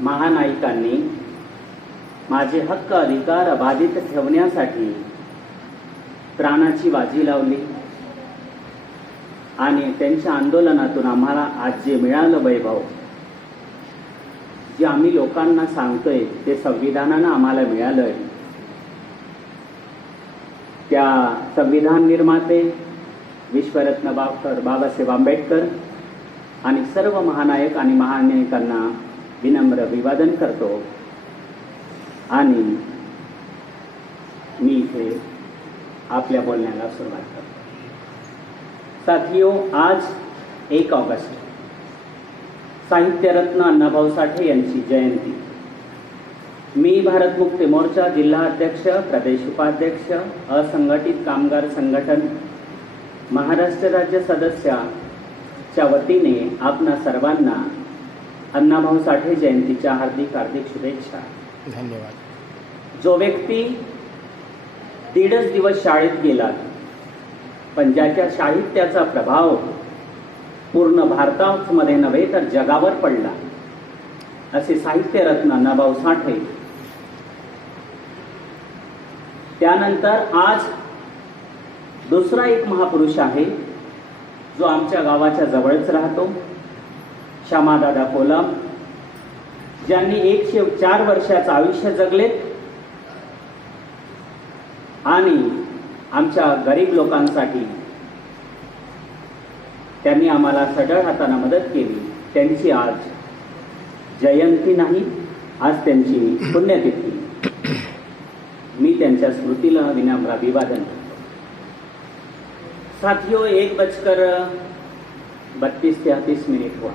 महानायकांनी माझे हक्क अधिकार अबाधित ठेवण्यासाठी प्राणाची बाजी लावली आणि त्यांच्या आंदोलनातून आम्हाला आज जे मिळालं वैभव, जे आम्ही लोकांना सांगतोय ते संविधानानं आम्हाला मिळालंय, त्या संविधान निर्माते विश्वरत्न डॉक्टर बाबासाहेब आंबेडकर आणि सर्व महानायक आणि महानायकांना विनम्र अभिवादन करतो आणि मी इथे आपल्या बोलण्याला सुरुवात करतो। साथियों, आज 1 ऑगस्ट साहित्यरत्न अण्णाभाऊ साठे यांची जयंती। मी भारत मुक्ती मोर्चा जिल्हा अध्यक्ष, प्रदेश उपाध्यक्ष, असंघटित कामगार संघटन, महाराष्ट्र राज्य सदस्याच्या वतीने आपणा सर्वांना अण्णाभाऊ साठे जयंतीच्या हार्दिक शुभेच्छा। धन्यवाद। जो व्यक्ती 1.5 दिवस शाळेत गेला पण ज्याच्या साहित्याचा प्रभाव पूर्ण भारतामध्ये नव्हे तर जगावर पडला, असे साहित्यरत्न अण्णाभाऊ साठे। त्यानंतर आज दुसरा एक महापुरुष आहे जो आमच्या गावाच्या जवळच राहतो, श्यामादादा कोलम, ज्यांनी 104 वर्षाचं आयुष्य जगले आणि आमच्या गरीब लोकांसाठी त्यांनी आम्हाला सढळ हाताने मदत केली। त्यांची आज जयंती नाही, आज त्यांची पुण्यतिथी। मी त्यांच्या स्मृतीला विनम्र अभिवादन करतो। साथियों, 1:32 हुआ।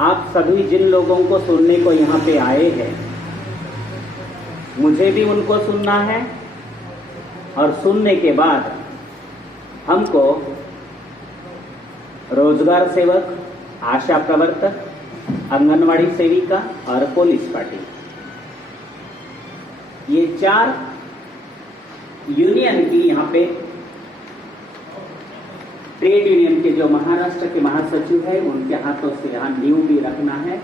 आप सभी जिन लोगों को सुनने को यहाँ पे आए हैं, मुझे भी उनको सुनना है और सुनने के बाद हमको रोजगार सेवक, आशा प्रवर्तक, आंगनवाड़ी सेविका और पुलिस पार्टी, ये 4 यूनियन की यहाँ पे ट्रेड यूनियन के जो महाराष्ट्र के महासचिव है उनके हाथों से यहाँ नींव भी रखना है।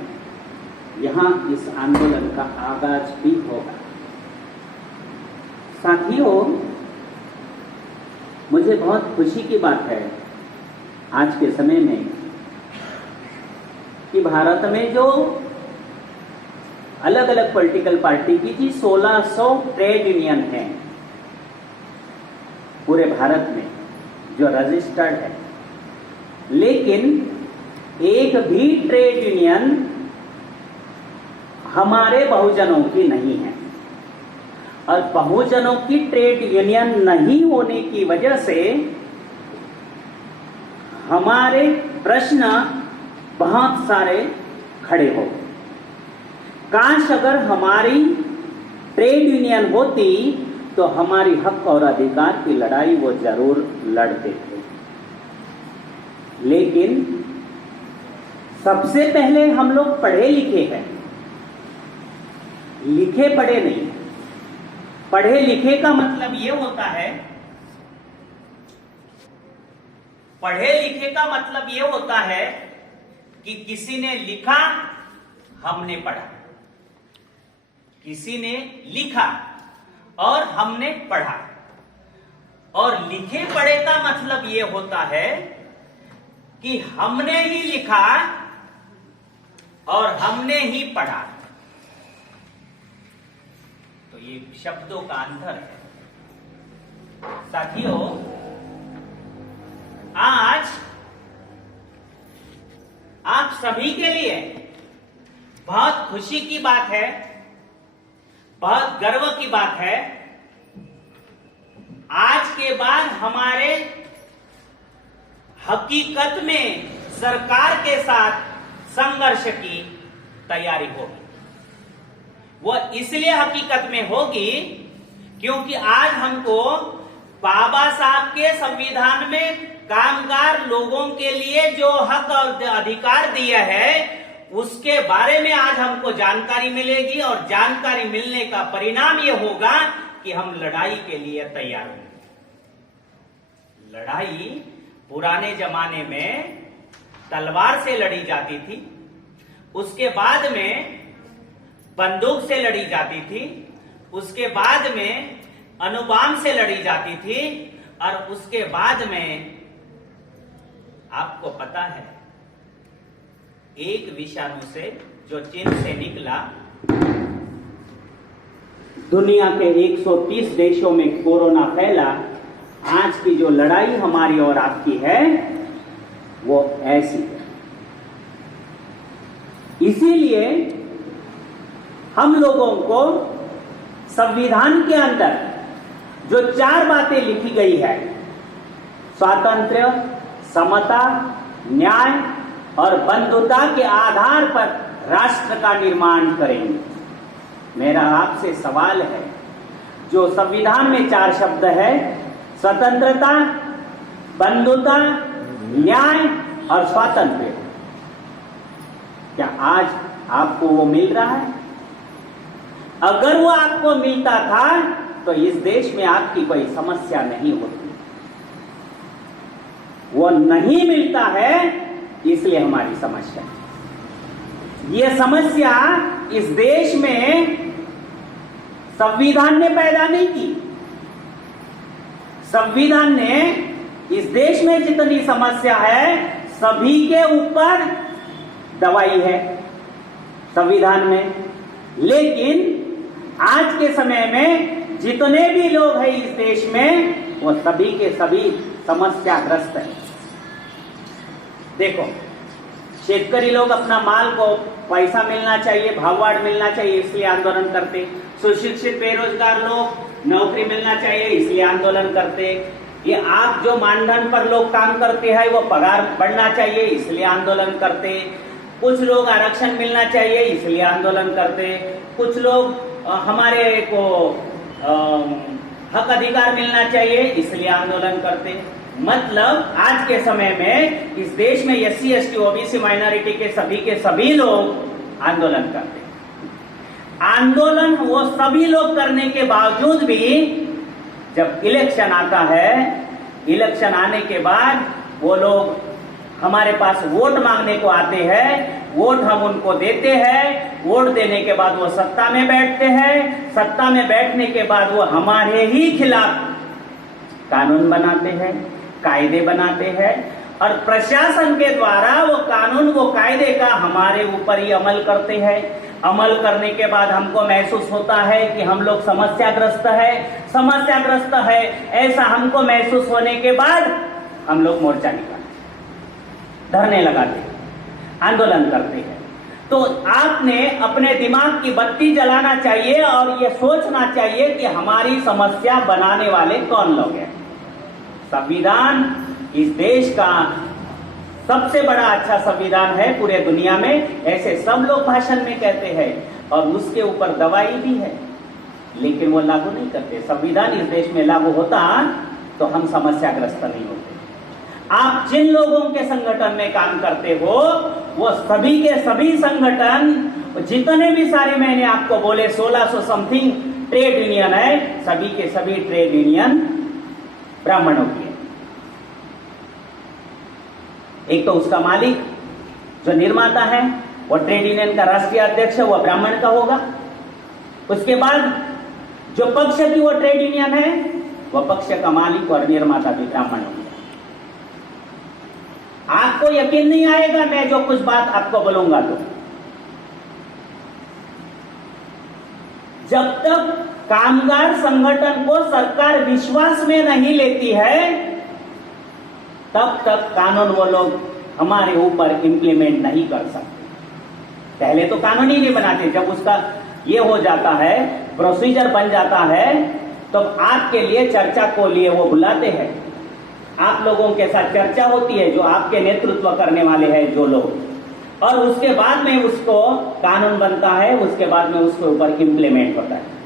यहाँ इस आंदोलन का आगाज भी होगा। साथियों, मुझे बहुत खुशी की बात है आज के समय में कि भारत में जो अलग अलग पॉलिटिकल पार्टी की जी 1600 ट्रेड यूनियन है पूरे भारत में जो रजिस्टर्ड है, लेकिन एक भी ट्रेड यूनियन हमारे बहुजनों की नहीं है। और बहुजनों की ट्रेड यूनियन नहीं होने की वजह से हमारे प्रश्न बहुत सारे खड़े हो। काश अगर हमारी ट्रेड यूनियन होती तो हमारी हक और अधिकार की लड़ाई वो जरूर लड़ते थे। लेकिन सबसे पहले हम लोग पढ़े लिखे हैं, लिखे पढ़े नहीं। पढ़े लिखे का मतलब ये होता है, पढ़े लिखे का मतलब ये होता है कि किसी ने लिखा, हमने पढ़ा, किसी ने लिखा और हमने पढ़ा। और लिखे पढ़े का मतलब ये होता है कि हमने ही लिखा और हमने ही पढ़ा। तो ये शब्दों का अंतर है। साथियों, आज आप सभी के लिए बहुत खुशी की बात है, बहुत गर्व की बात है। आज के बाद हमारे हकीकत में सरकार के साथ संघर्ष की तैयारी होगी। वो इसलिए हकीकत में होगी क्योंकि आज हमको बाबा साहब के संविधान में कामगार लोगों के लिए जो हक और अधिकार दिया है उसके बारे में आज हमको जानकारी मिलेगी और जानकारी मिलने का परिणाम यह होगा कि हम लड़ाई के लिए तैयार होंगे। लड़ाई पुराने जमाने में तलवार से लड़ी जाती थी, उसके बाद में बंदूक से लड़ी जाती थी, उसके बाद में अणुबॉम्ब से लड़ी जाती थी, और उसके बाद में आपको पता है एक विषाणु से जो चीन से निकला, दुनिया के 130 देशों में कोरोना फैला। आज की जो लड़ाई हमारी और आपकी है वो ऐसी है। इसीलिए हम लोगों को संविधान के अंदर जो 4 बातें लिखी गई है, स्वातंत्र्य, समता, न्याय और बंधुता के आधार पर राष्ट्र का निर्माण करेंगे। मेरा आपसे सवाल है, जो संविधान में 4 शब्द है, स्वतंत्रता, बंधुता, न्याय और स्वातंत्र्य, क्या आज आपको वो मिल रहा है? अगर वो आपको मिलता था तो इस देश में आपकी कोई समस्या नहीं होती। वो नहीं मिलता है, इसलिए हमारी समस्या। ये समस्या इस देश में संविधान ने पैदा नहीं की। संविधान ने इस देश में जितनी समस्या है सभी के ऊपर दवाई है संविधान में। लेकिन आज के समय में जितने भी लोग हैं इस देश में, वो सभी के सभी समस्याग्रस्त हैं। देखो, शेतकरी लोग अपना माल को पैसा मिलना चाहिए, भाववाड़ मिलना चाहिए, इसलिए आंदोलन करते। सुशिक्षित बेरोजगार लोग नौकरी मिलना चाहिए, इसलिए आंदोलन करते। ये आप जो मानधन पर लोग काम करते हैं वो पगार बढ़ना चाहिए, इसलिए आंदोलन करते। कुछ लोग आरक्षण मिलना चाहिए, इसलिए आंदोलन करते। कुछ लोग हमारे को हक अधिकार मिलना चाहिए, इसलिए आंदोलन करते। मतलब आज के समय में इस देश में SC, ST, OBC माइनॉरिटी के सभी लोग आंदोलन करते। आंदोलन वो सभी लोग करने के बावजूद भी जब इलेक्शन आता है, इलेक्शन आने के बाद वो लोग हमारे पास वोट मांगने को आते हैं, वोट हम उनको देते हैं, वोट देने के बाद वो सत्ता में बैठते हैं, सत्ता में बैठने के बाद वो हमारे ही खिलाफ कानून बनाते हैं, कायदे बनाते हैं, और प्रशासन के द्वारा वो कानून, वो कायदे का हमारे ऊपर ही अमल करते हैं। अमल करने के बाद हमको महसूस होता है कि हम लोग समस्याग्रस्त है। ऐसा हमको महसूस होने के बाद हम लोग मोर्चा निकालते, धरने लगाते, आंदोलन करते हैं। तो आपने अपने दिमाग की बत्ती जलाना चाहिए और ये सोचना चाहिए कि हमारी समस्या बनाने वाले कौन लोग हैं। संविधान इस देश का सबसे बड़ा अच्छा संविधान है पूरे दुनिया में, ऐसे सब लोग भाषण में कहते हैं, और उसके ऊपर दवाई भी है, लेकिन वो लागू नहीं करते। संविधान इस देश में लागू होता तो हम समस्याग्रस्त नहीं होते। आप जिन लोगों के संगठन में काम करते हो, वो सभी के सभी संगठन, जितने भी सारे मैंने आपको बोले 1600 समथिंग ट्रेड यूनियन है, सभी के सभी ट्रेड यूनियन ब्राह्मणों की है। एक तो उसका मालिक जो निर्माता है वो ट्रेड यूनियन का राष्ट्रीय अध्यक्ष है, वो ब्राह्मण का होगा। उसके बाद जो पक्ष की वो ट्रेड यूनियन है, वो पक्ष का मालिक और निर्माता भी ब्राह्मण होगा। आपको यकीन नहीं आएगा मैं जो कुछ बात आपको बोलूंगा, तो जब तक कामगार संगठन को सरकार विश्वास में नहीं लेती है, तब तक कानून वो लोग हमारे ऊपर इंप्लीमेंट नहीं कर सकते। पहले तो कानून ही नहीं बनाते, जब उसका ये हो जाता है, प्रोसीजर बन जाता है, तो आपके लिए चर्चा को लिए वो बुलाते हैं। आप लोगों के साथ चर्चा होती है, जो आपके नेतृत्व करने वाले हैं जो लोग, और उसके बाद में उसको कानून बनता है, उसके बाद में उसके ऊपर इंप्लीमेंट होता है।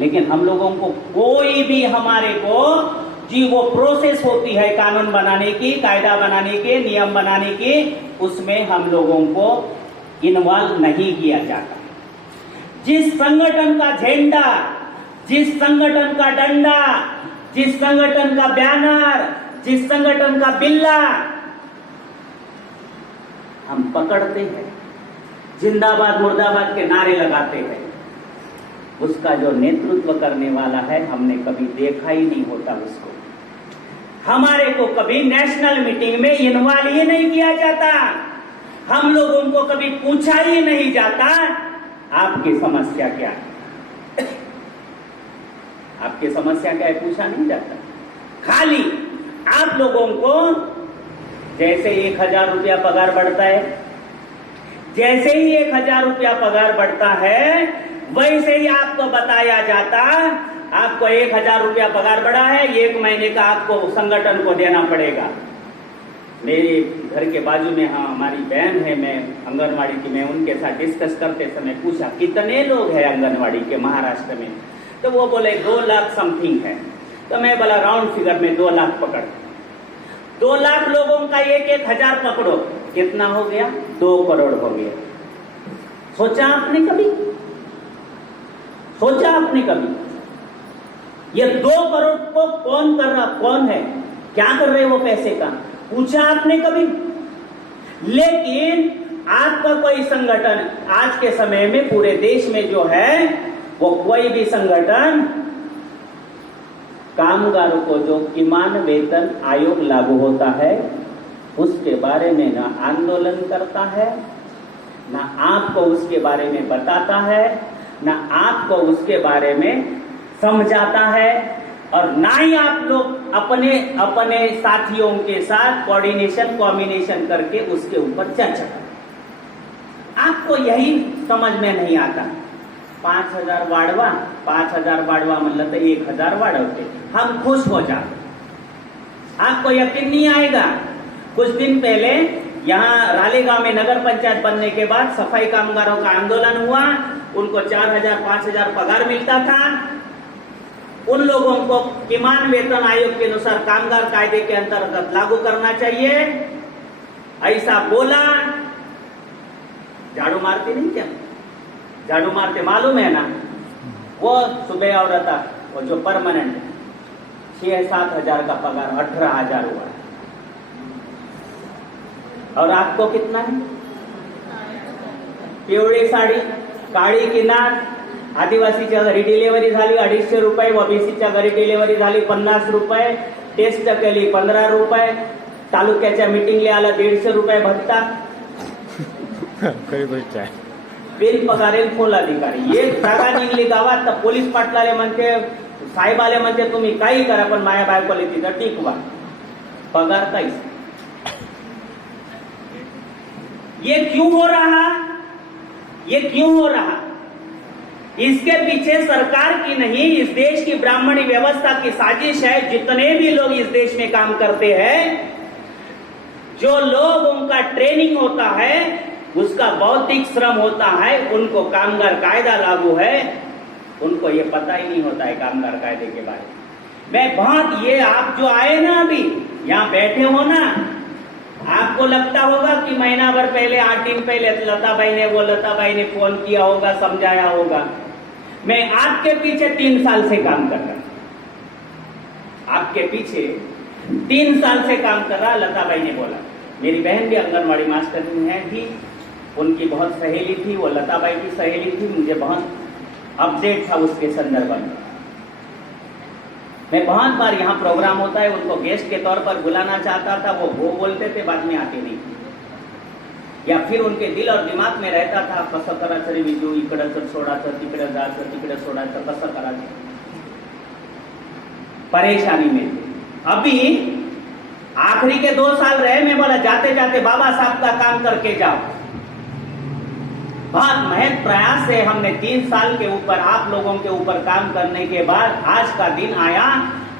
लेकिन हम लोगों को कोई भी हमारे को जी वो प्रोसेस होती है कानून बनाने की, कायदा बनाने के, नियम बनाने की, उसमें हम लोगों को इन्वॉल्व नहीं किया जाता। जिस संगठन का झंडा, जिस संगठन का डंडा, जिस संगठन का बैनर, जिस संगठन का बिल्ला हम पकड़ते हैं, जिंदाबाद मुर्दाबाद के नारे लगाते हैं, उसका जो नेतृत्व करने वाला है हमने कभी देखा ही नहीं होता उसको। हमारे को कभी नेशनल मीटिंग में इन्वॉल्व ही नहीं किया जाता, हम लोगों को कभी पूछा ही नहीं जाता आपकी समस्या क्या है, आपकी समस्या क्या है पूछा नहीं जाता। खाली आप लोगों को जैसे 1000 रुपया पगार बढ़ता है, जैसे ही 1000 रुपया पगार बढ़ता है वैसे ही आपको बताया जाता आपको 1000 रुपया पगार बढ़ा है, 1 महीने का आपको संगठन को देना पड़ेगा। मेरे घर के बाजू में हाँ हमारी बहन है, मैं आंगनवाड़ी की, मैं उनके साथ डिस्कस करते समय पूछा कितने लोग हैं आंगनवाड़ी के महाराष्ट्र में, तो वो बोले 2 लाख समथिंग है। तो मैं बोला राउंड फिगर में 2 लाख पकड़, 2 लाख लोगों का 1-1000 पकड़ो, कितना हो गया? 2 करोड़ हो गया। सोचा आपने कभी? सोचा आपने कभी ये 2 करोड़ को कौन कर रहा, कौन है, क्या कर रहे वो पैसे का, पूछा आपने कभी? लेकिन आपका कोई संगठन आज के समय में पूरे देश में जो है वो कोई भी संगठन कामगारों को जो किमान वेतन आयोग लागू होता है उसके बारे में ना आंदोलन करता है, ना आपको उसके बारे में बताता है, ना आपको उसके बारे में समझाता है, और ना ही आप लोग अपने अपने साथियों के साथ कोऑर्डिनेशन कॉम्बिनेशन करके उसके ऊपर चर्चा करें। आपको यही समझ में नहीं आता। 5000 वाढवा, 5000 वाढवा म्हणलं तर 1000 वाढवते, हम खुश हो जाते। आपको यकीन नहीं आएगा, कुछ दिन पहले यहाँ रालेगांव में नगर पंचायत बनने के बाद सफाई कामगारों का आंदोलन हुआ, उनको 4000-5000 पगार मिलता था। उन लोगों को किमान वेतन आयोग के अनुसार कामगार कायदे के अंतर्गत लागू करना चाहिए, ऐसा बोला। झाड़ू मारते नहीं क्या? झाड़ू मारते मालूम है ना, वो सुबह औरत वो जो परमानेंट 6-7 हजार का पगार 18,000 हुआ। और आपको कितना है? पिवळी साडी, काळी किनार, आदिवासीच्या घरी डिलिव्हरी झाली 250 रुपये, ओबीसीच्या घरी डिलिव्हरी झाली 50 रुपये, टेस्ट केली 15 रुपये, तालुक्याच्या मीटिंगला आला 150 रुपये भत्ता, बिन पगारेल फुल अधिकारी। एक जागा निघली गावात तर पोलीस पाटलाले म्हणते, साहेबाले म्हणते तुम्ही काही करा पण माया बायकोले तिथं टिकवा, पगार काहीच। ये क्यों हो रहा? ये क्यों हो रहा? इसके पीछे सरकार की नहीं, इस देश की ब्राह्मणी व्यवस्था की साजिश है। जितने भी लोग इस देश में काम करते हैं, जो लोग उनका ट्रेनिंग होता है, उसका बौद्धिक श्रम होता है, उनको कामगार कायदा लागू है, उनको ये पता ही नहीं होता है कामगार कायदे के बारे में। मैं बहुत ये आप जो आए ना अभी यहाँ बैठे हो ना, आपको लगता होगा कि महीना भर पहले 8 दिन पहले लताबाई ने फोन किया होगा, समझाया होगा। मैं आपके पीछे 3 साल से काम कर रहा हूं, आपके पीछे 3 साल से काम कर रहा। लताबाई ने बोला, मेरी बहन भी आंगनवाड़ी मास्टर है थी, उनकी बहुत सहेली थी, वो लताबाई की सहेली थी, मुझे बहुत अपडेट था उसके संदर्भ में। मैं बहुत बार यहाँ प्रोग्राम होता है उनको गेस्ट के तौर पर बुलाना चाहता था, वो बोलते थे, बाद में आते नहीं, या फिर उनके दिल और दिमाग में रहता था कसं करायचं रे विजू, इकडं तर सोडायचं, तिकडं जायचं, तिकडे सोडायचं, कसं करायचं, परेशानी में थे। अभी आखिरी के 2 साल रहे, मैं बोला जाते जाते बाबा साहब का काम करके जाओ। बहुत मेहनत प्रयास से हमने 3 साल के ऊपर आप लोगों के ऊपर काम करने के बाद आज का दिन आया।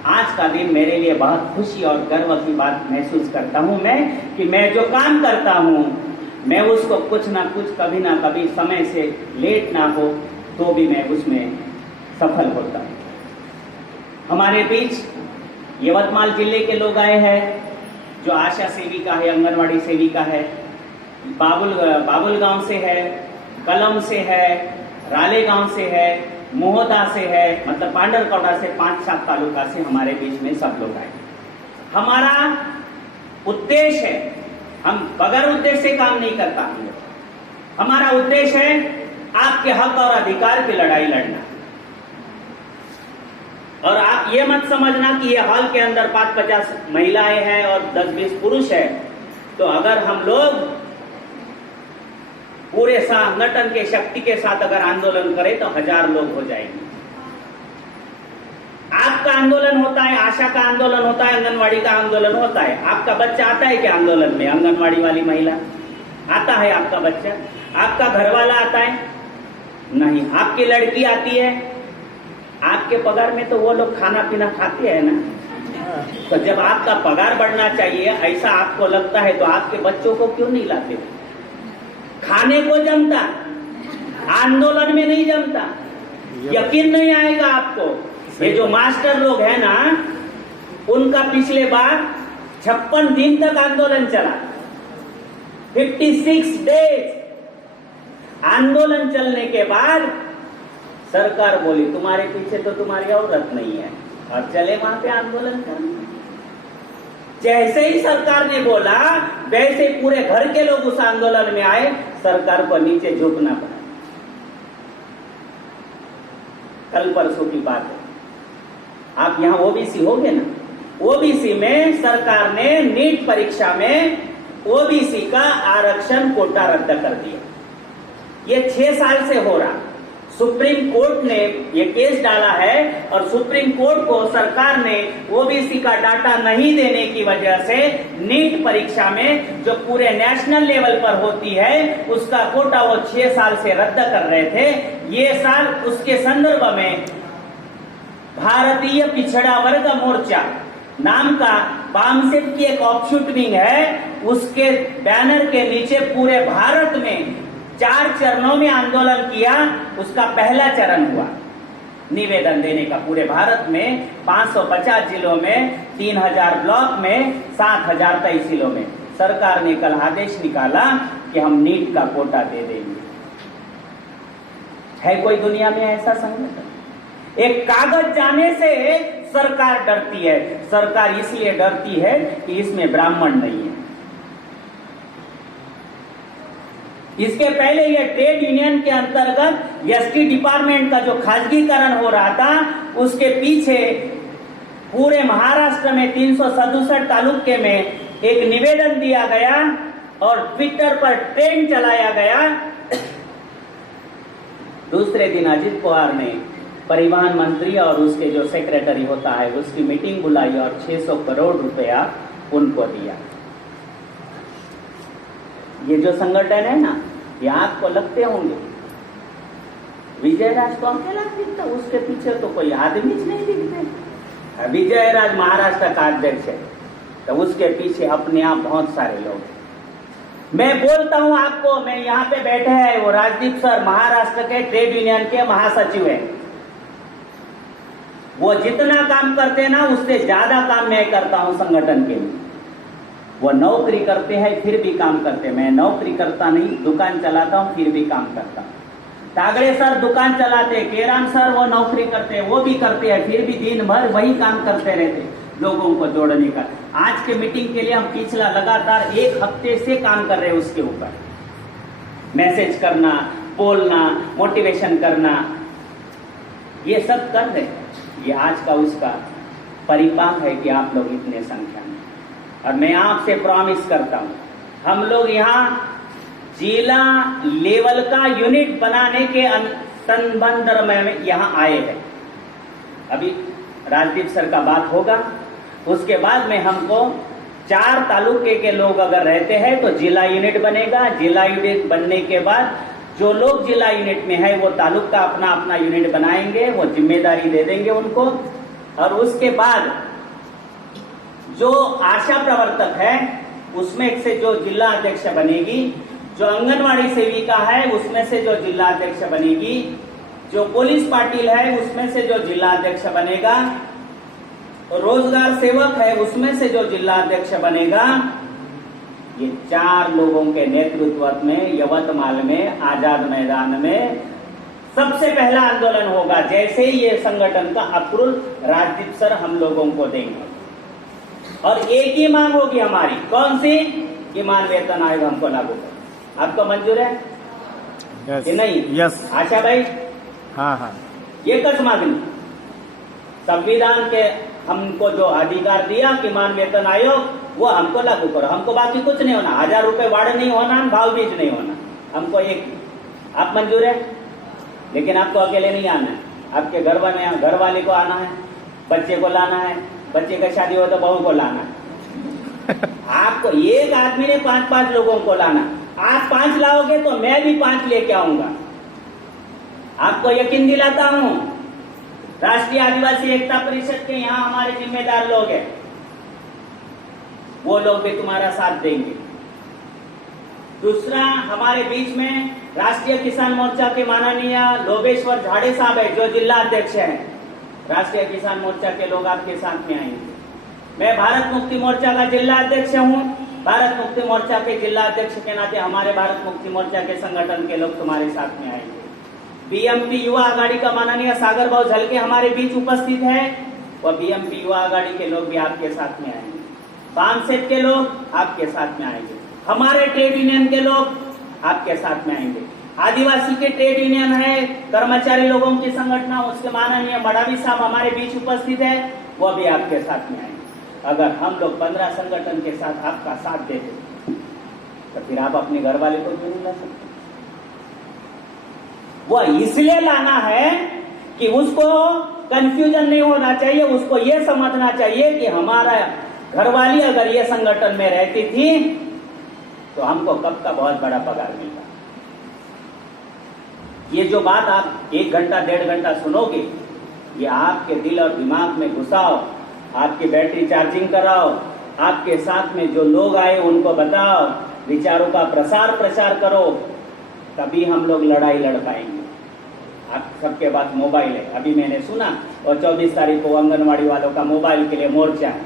आज का दिन मेरे लिए बहुत खुशी और गर्व की बात महसूस करता हूं मैं, कि मैं जो काम करता हूं मैं उसको कुछ ना कुछ कभी ना कभी समय से लेट ना हो तो भी मैं उसमें सफल होता हूं। हमारे बीच यवतमाल जिले के लोग आए हैं, जो आशा सेविका है, आंगनवाड़ी सेविका है, बाबुल गांव से है, कलम से है, रालेगांव से है, मोहदा से है, मतलब पांडरकौड़ा से 5-7 तालुका से हमारे बीच में सब लोग आए। हमारा उद्देश्य है, हम बगैर उद्देश्य से काम नहीं करता हम लोग। हमारा उद्देश्य है आपके हक और अधिकार की लड़ाई लड़ना। और आप ये मत समझना कि ये हॉल के अंदर 5-50 महिलाएं हैं और 10-20 पुरुष है, तो अगर हम लोग पूरे संगठन के शक्ति के साथ अगर आंदोलन करें तो 1000 लोग हो जाएंगे। आपका आंदोलन होता है, आशा का आंदोलन होता है, आंगनवाड़ी का आंदोलन होता है। आपका बच्चा आता है क्या आंदोलन में? आंगनवाड़ी वाली महिला आता है, आपका बच्चा, आपका घरवाला आता है? नहीं। आपकी लड़की आती है? आपके पगार में तो वो लोग खाना पीना खाते हैं ना। तो जब आपका पगार बढ़ना चाहिए, ऐसा आपको लगता है, तो आपके बच्चों को क्यों नहीं लाते? खाने को जमता, आंदोलन में नहीं जमता। यकीन नहीं आएगा आपको। ये जो मास्टर लोग हैं ना, उनका पिछले बार 56 दिन तक आंदोलन चला। 56 डेज आंदोलन चलने के बाद सरकार बोली तुम्हारे पीछे तो तुम्हारी औरत नहीं है, और चले वहां पे आंदोलन करने। जैसे ही सरकार ने बोला वैसे पूरे घर के लोग उस आंदोलन में आए। सरकार को नीचे झुकना पड़ा। कल परसों की बात है, आप यहां ओबीसी हो गए ना। ओबीसी में सरकार ने नीट परीक्षा में ओबीसी का आरक्षण कोटा रद्द कर दिया। ये 6 साल से हो रहा। सुप्रीम कोर्ट ने ये केस डाला है और सुप्रीम कोर्ट को सरकार ने ओबीसी का डाटा नहीं देने की वजह से नीट परीक्षा में जो पूरे नेशनल लेवल पर होती है उसका कोटा वो 6 साल से रद्द कर रहे थे। ये साल उसके संदर्भ में भारतीय पिछड़ा वर्ग मोर्चा नाम का बामसेट की एक ऑफशूट विंग है, उसके बैनर के नीचे पूरे भारत में 4 चरणों में आंदोलन किया। उसका पहला चरण हुआ निवेदन देने का। पूरे भारत में 550 जिलों में 3000 ब्लॉक में 7000 तहसीलों में सरकार ने कल आदेश निकाला कि हम नीट का कोटा दे देंगे। है कोई दुनिया में ऐसा संगठन? एक कागज जाने से सरकार डरती है। सरकार इसलिए डरती है कि इसमें ब्राह्मण नहीं है। इसके पहले ये ट्रेड यूनियन के अंतर्गत एसटी डिपार्टमेंट का जो खासगीकरण हो रहा था, उसके पीछे पूरे महाराष्ट्र में 367 तालुके में एक निवेदन दिया गया और ट्विटर पर ट्रेंड चलाया गया। दूसरे दिन अजित पवार ने परिवहन मंत्री और उसके जो सेक्रेटरी होता है उसकी मीटिंग बुलाई और 600 करोड़ रुपया उनको दिया। ये जो संगठन है ना, ये आपको लगते होंगे विजय राज तो अकेला दिखता, उसके पीछे तो कोई आदमी नहीं दिखते। विजय राज महाराष्ट्र का अध्यक्ष है, तो उसके पीछे अपने आप बहुत सारे लोग हैं। मैं बोलता हूं आपको, मैं यहाँ पे बैठे हैं वो राजदीप सर महाराष्ट्र के ट्रेड यूनियन के महासचिव हैं। वो जितना काम करते हैं ना उससे ज्यादा काम मैं करता हूं संगठन के लिए। वो नौकरी करते हैं फिर भी काम करते हैं। मैं नौकरी करता नहीं, दुकान चलाता हूं फिर भी काम करता हूं। तागड़े सर दुकान चलाते, केराम सर वो नौकरी करते हैं, वो भी करते हैं, फिर भी दिन भर वही काम करते रहते लोगों को जोड़ने का। आज के मीटिंग के लिए हम पिछला लगातार 1 हफ्ते से काम कर रहे हैं उसके ऊपर। मैसेज करना, बोलना, मोटिवेशन करना, ये सब कर रहे हैं। ये आज का उसका परिपाक है कि आप लोग इतने संख्या में। और मैं आपसे प्रॉमिस करता हूं, हम लोग यहाँ जिला लेवल का यूनिट बनाने के संबंध में यहाँ आए हैं। अभी राजदीप सर का बात होगा, उसके बाद में हमको 4 तालुके के लोग अगर रहते हैं तो जिला यूनिट बनेगा। जिला यूनिट बनने के बाद जो लोग जिला यूनिट में है वो तालुका अपना अपना यूनिट बनाएंगे, वो जिम्मेदारी दे देंगे उनको। और उसके बाद जो आशा प्रवर्तक है उसमें से जो जिला अध्यक्ष बनेगी, जो आंगनवाड़ी सेविका है उसमें से जो जिला अध्यक्ष बनेगी, जो पुलिस पाटिल है उसमें से जो जिला अध्यक्ष बनेगा, रोजगार सेवक है उसमें से जो जिला अध्यक्ष बनेगा, ये 4 लोगों के नेतृत्व में यवतमाल में आजाद मैदान में सबसे पहला आंदोलन होगा। जैसे ही ये संगठन का अप्रूवल राजदीप सर हम लोगों को देंगे और एक ही मांग होगी हमारी, कौन सी? किमान वेतन आयोग हमको लागू करो। आपको मंजूर है? यस कि नहीं? यस आशा भाई, हाँ हाँ एकच मागणी, संविधान के हमको जो अधिकार दिया किमान वेतन आयोग, वो हमको लागू करो। हमको बाकी कुछ नहीं होना, 1000 रुपए वाड़ नहीं होना, भाव बीज नहीं होना, हमको एक आप मंजूर है। लेकिन आपको अकेले नहीं आना है, आपके घर वाले को आना है, बच्चे को लाना है, बच्चे का शादी हो तो बहू को लाना है। आपको एक आदमी ने 5-5 लोगों को लाना। आप 5 लाओगे तो मैं भी 5 लेके आऊंगा। आपको यकीन दिलाता हूं, राष्ट्रीय आदिवासी एकता परिषद के यहाँ हमारे जिम्मेदार लोग हैं, वो लोग भी तुम्हारा साथ देंगे। दूसरा, हमारे बीच में राष्ट्रीय किसान मोर्चा के माननीय लोबेश्वर झाड़े साहब है, जो जिला अध्यक्ष हैं। राष्ट्रीय किसान मोर्चा के लोग आपके साथ में आएंगे। मैं भारत मुक्ति मोर्चा का जिला अध्यक्ष हूं। भारत मुक्ति मोर्चा के जिला अध्यक्ष के नाते हमारे भारत मुक्ति मोर्चा के संगठन के लोग तुम्हारे साथ में आएंगे। बीएमपी युवा आघाड़ी का माननीय सागर भाऊ झलके हमारे बीच उपस्थित है, और बीएमपी युवा आघाड़ी के लोग भी आपके साथ में आएंगे। बामसेट के लोग आपके साथ में आएंगे। हमारे ट्रेड यूनियन के लोग आपके साथ में आएंगे। आदिवासी के ट्रेड यूनियन है, कर्मचारी लोगों की संगठन, उसके माननीय मडावी साहब हमारे बीच उपस्थित है, वो भी आपके साथ में आएंगे। अगर हम लोग 15 संगठन के साथ आपका साथ देते तो फिर आप अपने घर वाले को क्यों नहीं ला सकते? वो इसलिए लाना है कि उसको कंफ्यूजन नहीं होना चाहिए, उसको ये समझना चाहिए कि हमारा घरवाली अगर ये संगठन में रहती थी तो हमको कब का बहुत बड़ा पगार मिलता। ये जो बात आप 1 घंटा 1.5 घंटा सुनोगे, ये आपके दिल और दिमाग में घुसाओ, आपकी बैटरी चार्जिंग कराओ, आपके साथ में जो लोग आए उनको बताओ, विचारों का प्रसार करो, तभी हम लोग लड़ाई लड़ पाएंगे। आप सबके पास मोबाइल है, अभी मैंने सुना, और 24 तारीख को आंगनवाड़ी वालों का मोबाइल के लिए मोर्चा है,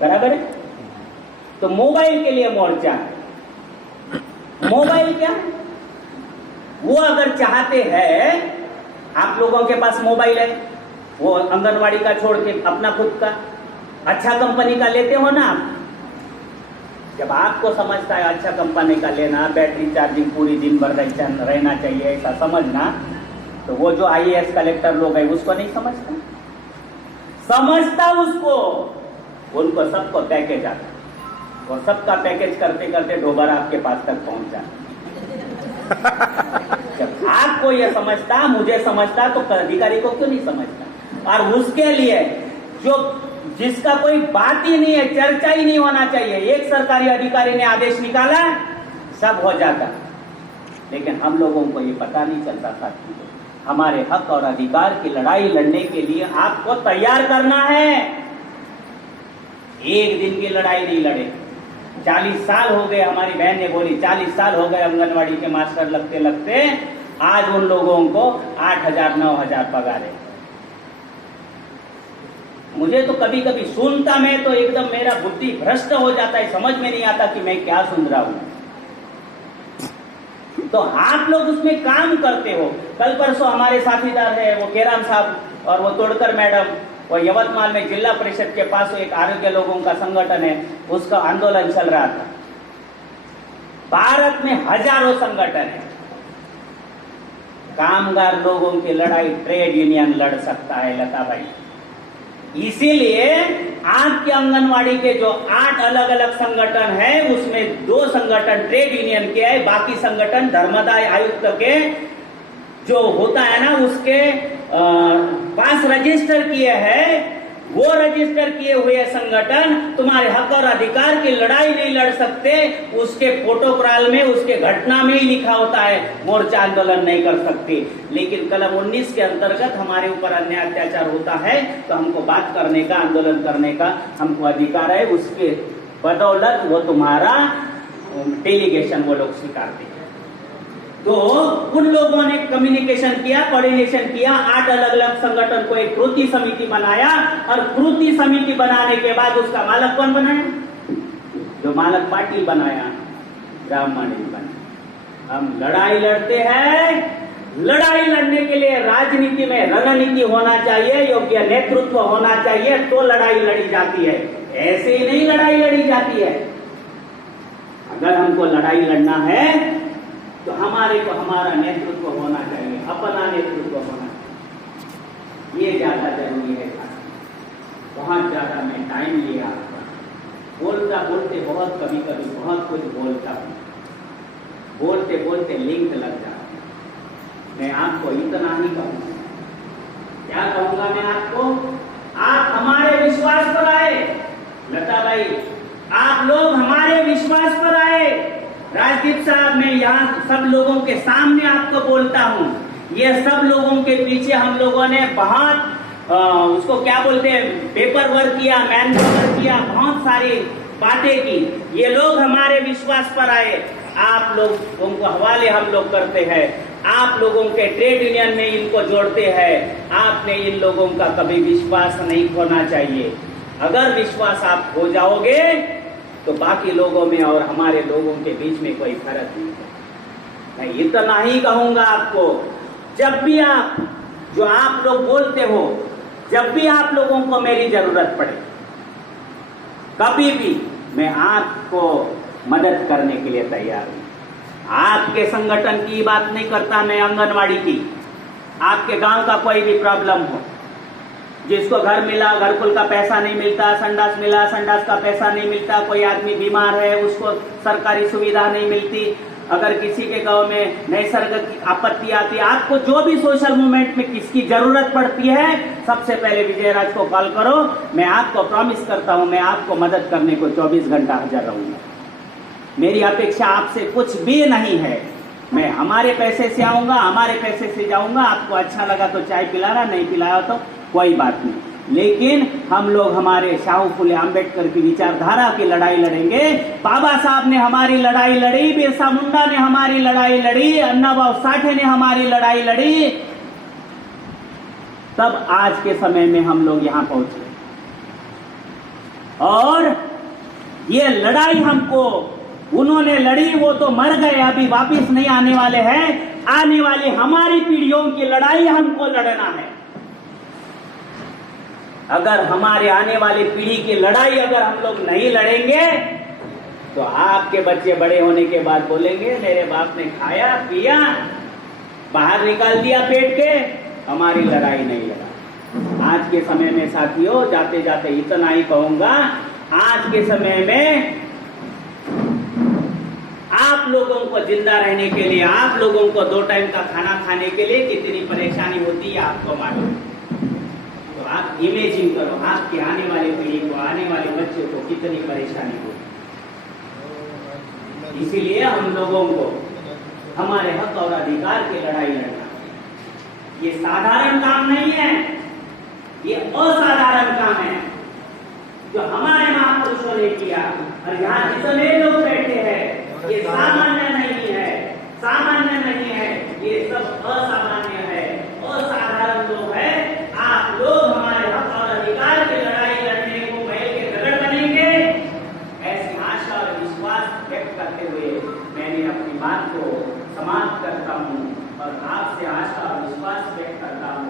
बराबर है? तो मोबाइल के लिए मोर्चा है। मोबाइल क्या है? वो अगर चाहते हैं, आप लोगों के पास मोबाइल है, वो आंगनवाड़ी का छोड़ के अपना खुद का अच्छा कंपनी का लेते हो ना आप। जब आपको समझता है अच्छा कंपनी का लेना, बैटरी चार्जिंग पूरी दिन भर रहना चाहिए, ऐसा समझना, तो वो जो IAS कलेक्टर लोग हैं उसको नहीं समझता उसको, उनको सबको पैकेज आता, और सबका पैकेज करते करते डोबर आपके पास तक पहुंच जाता। जब आपको ये समझता, मुझे समझता, तो अधिकारी को क्यों नहीं समझता? और उसके लिए जो जिसका कोई बात ही नहीं है, चर्चा ही नहीं होना चाहिए, एक सरकारी अधिकारी ने आदेश निकाला, सब हो जाता। लेकिन हम लोगों को ये पता नहीं चलता साथी, हमारे हक और अधिकार की लड़ाई लड़ने के लिए आपको तैयार करना है। एक दिन की लड़ाई नहीं लड़े। 40 साल हो गए, हमारी बहन ने बोली 40 साल हो गए आंगनवाड़ी के मास्टर लगते लगते, आज उन लोगों को 8,000 9,000 पगार है। मुझे तो कभी कभी सुनता मैं तो एकदम मेरा बुद्धि भ्रष्ट हो जाता है, समझ में नहीं आता कि मैं क्या सुन रहा हूं। तो आप लोग उसमें काम करते हो। कल परसों हमारे साथीदार है वो केराम साहब और वो तोड़कर मैडम, वो यवतमाल में जिला परिषद के पास एक आरोग्य लोगों का संगठन है, उसका आंदोलन चल रहा था। भारत में हजारों संगठन है, कामगार लोगों की लड़ाई ट्रेड यूनियन लड़ सकता है लता भाई। इसीलिए आपके आंगनवाड़ी के जो 8 अलग अलग संगठन है, उसमें 2 संगठन ट्रेड यूनियन के है, बाकी संगठन धर्मदाय आयुक्त के जो होता है ना उसके पास रजिस्टर किए हैं। वो रजिस्टर किए हुए संगठन तुम्हारे हक और अधिकार की लड़ाई नहीं लड़ सकते, उसके प्रोटोकॉल में, उसके घटना में ही लिखा होता है मोर्चा आंदोलन नहीं कर सकते। लेकिन कलम 19 के अंतर्गत हमारे ऊपर अन्याय अत्याचार होता है तो हमको बात करने का, आंदोलन करने का हमको अधिकार है। उसके बदौलत वो तुम्हारा डेलीगेशन वो लोग स्वीकारते हैं। तो उन लोगों ने कम्युनिकेशन किया, कोऑर्डिनेशन किया, 8 अलग अलग संगठन को एक कृति समिति बनाया, और कृति समिति बनाने के बाद उसका मालक कौन बनाया? जो मालक पाटिल बनाया, ब्राह्मण बना। हम लड़ाई लड़ते हैं, लड़ाई लड़ने के लिए राजनीति में रणनीति होना चाहिए, योग्य नेतृत्व होना चाहिए, तो लड़ाई लड़ी जाती है, ऐसे ही नहीं लड़ाई लड़ी जाती है। अगर हमको लड़ाई लड़ना है तो हमारे को हमारा नेतृत्व होना चाहिए, अपना नेतृत्व होना चाहिए। ये ज्यादा जरूरी है। बहुत ज्यादा मैं टाइम लिया आपका, बोलता बोलते बहुत कभी कभी बहुत कुछ बोलता हूँ, बोलते बोलते लिंक लग जाता। मैं आपको इतना ही कहूँगा। क्या कहूँगा मैं आपको? आप हमारे विश्वास पर आए लता भाई, आप लोग हमारे विश्वास पर आए। राजदीप साहब, मैं यहाँ सब लोगों के सामने आपको बोलता हूँ, ये सब लोगों के पीछे हम लोगों ने बहुत उसको क्या बोलते हैं, पेपर वर्क किया, मैन पावर किया, बहुत सारी बातें की। ये लोग हमारे विश्वास पर आए। आप लोगों को हवाले हम लोग करते हैं, आप लोगों के ट्रेड यूनियन में इनको जोड़ते हैं। आपने इन लोगों का कभी विश्वास नहीं खोना चाहिए। अगर विश्वास आप खो जाओगे तो बाकी लोगों में और हमारे लोगों के बीच में कोई फर्क नहीं है। मैं इतना ही कहूंगा आपको, जब भी आप जो आप लोग बोलते हो, जब भी आप लोगों को मेरी जरूरत पड़े, कभी भी मैं आपको मदद करने के लिए तैयार हूं। आपके संगठन की बात नहीं करता मैं, आंगनवाड़ी की, आपके गांव का कोई भी प्रॉब्लम हो, जिसको घर मिला, घरकुल का पैसा नहीं मिलता, संडास मिला, संडास का पैसा नहीं मिलता, कोई आदमी बीमार है उसको सरकारी सुविधा नहीं मिलती, अगर किसी के गांव में नैसर्गिक आपत्ति आती है, आपको जो भी सोशल मूवमेंट में किसकी जरूरत पड़ती है, सबसे पहले विजयराज को कॉल करो। मैं आपको प्रॉमिस करता हूं, मैं आपको मदद करने को 24 घंटा हाजिर रहूंगा। मेरी अपेक्षा आपसे कुछ भी नहीं है। मैं हमारे पैसे से आऊंगा, हमारे पैसे से जाऊंगा। आपको अच्छा लगा तो चाय पिलाना, नहीं पिलाया तो कोई बात नहीं, लेकिन हम लोग हमारे शाहू फुले आंबेडकर की विचारधारा की लड़ाई लड़ेंगे। बाबा साहब ने हमारी लड़ाई लड़ी, बिरसा मुंडा ने हमारी लड़ाई लड़ी, अन्नाभाऊ साठे ने हमारी लड़ाई लड़ी, तब आज के समय में हम लोग यहां पहुंचे। और ये लड़ाई हमको उन्होंने लड़ी, वो तो मर गए, अभी वापिस नहीं आने वाले हैं। आने वाली हमारी पीढ़ियों की लड़ाई हमको लड़ना है। अगर हमारे आने वाली पीढ़ी की लड़ाई अगर हम लोग नहीं लड़ेंगे तो आपके बच्चे बड़े होने के बाद बोलेंगे मेरे बाप ने खाया पिया, बाहर निकाल दिया पेट के, हमारी लड़ाई नहीं लड़ा। आज के समय में साथियों, जाते जाते इतना ही कहूंगा, आज के समय में आप लोगों को जिंदा रहने के लिए, आप लोगों को 2 टाइम का खाना खाने के लिए कितनी परेशानी होती है आपको मालूम है। तो आप इमेजिन करो, आपके आने वाली पीढ़ी को, आने वाले बच्चों को कितनी परेशानी होगी। इसीलिए हम लोगों को हमारे हक और अधिकार की लड़ाई लड़ना, ये साधारण काम नहीं है, ये असाधारण काम है जो हमारे महापुरुषों ने किया। और यहाँ जितने लोग बैठे हैं ये सामान्य नहीं है, सामान्य नहीं है, ये सब असामान्य है, असाधारण लोग है। आप लोग हमारे हक और अधिकार की लड़ाई लड़ने को महल के गढ़ बनेंगे, ऐसी आशा और विश्वास व्यक्त करते हुए मैंने अपनी बात को समाप्त करता हूँ और आपसे आशा और विश्वास व्यक्त करता हूँ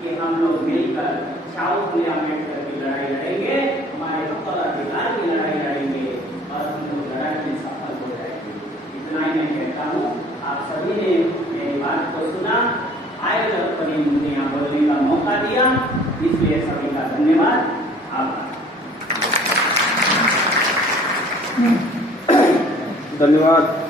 कि हम लोग मिलकर शाहू फुले आंबेडकर की लड़ाई लड़ेंगे, हमारे हक और अधिकार की लड़ाई लड़ेंगे और हम लोग लड़ाई में सफल हो जाएंगे। इतना ही मैं कहता हूँ। आप सभी ने मेरी बात को सुना, आए वक्त पर मुझे यहाँ बोलने का मौका दिया, इसलिए सभी का धन्यवाद, आभार। धन्यवाद।